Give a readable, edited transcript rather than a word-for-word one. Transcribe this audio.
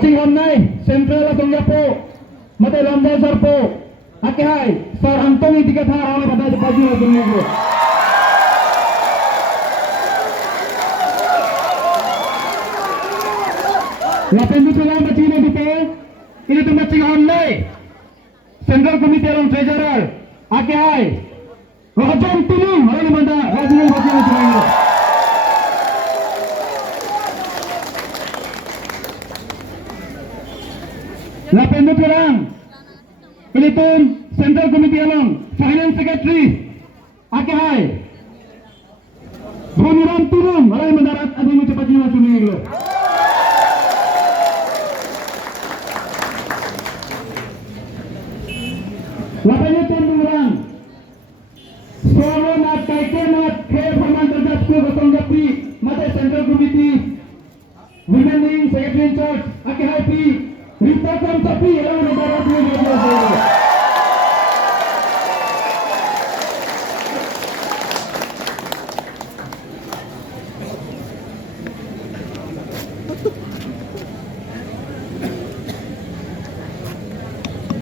Matching online, Central Atongya po, Mate Lamdasar po, Ake hai, Sir Antoni tiga thar oleh pada baju dunia ko. Lapan itu lang macam ini po, ini tu matching online, Central Committee along Treasurer, Ake hai, Rajan Tulung, oleh pada Rajan baju dunia ko. Lapan itu lang. Pilitun Central Committee along Finance Secretary Ake hai Boniram Tulung Marai mendarat Adi cepat jiwa suminglo. Lapanya Tulung Solo nat kaike nat Khair Farman Terjat Ku Gotong Japi Mate Central Committee Women Secretary in Charge Ake hai P Rita Kam Sapi Marai mendarat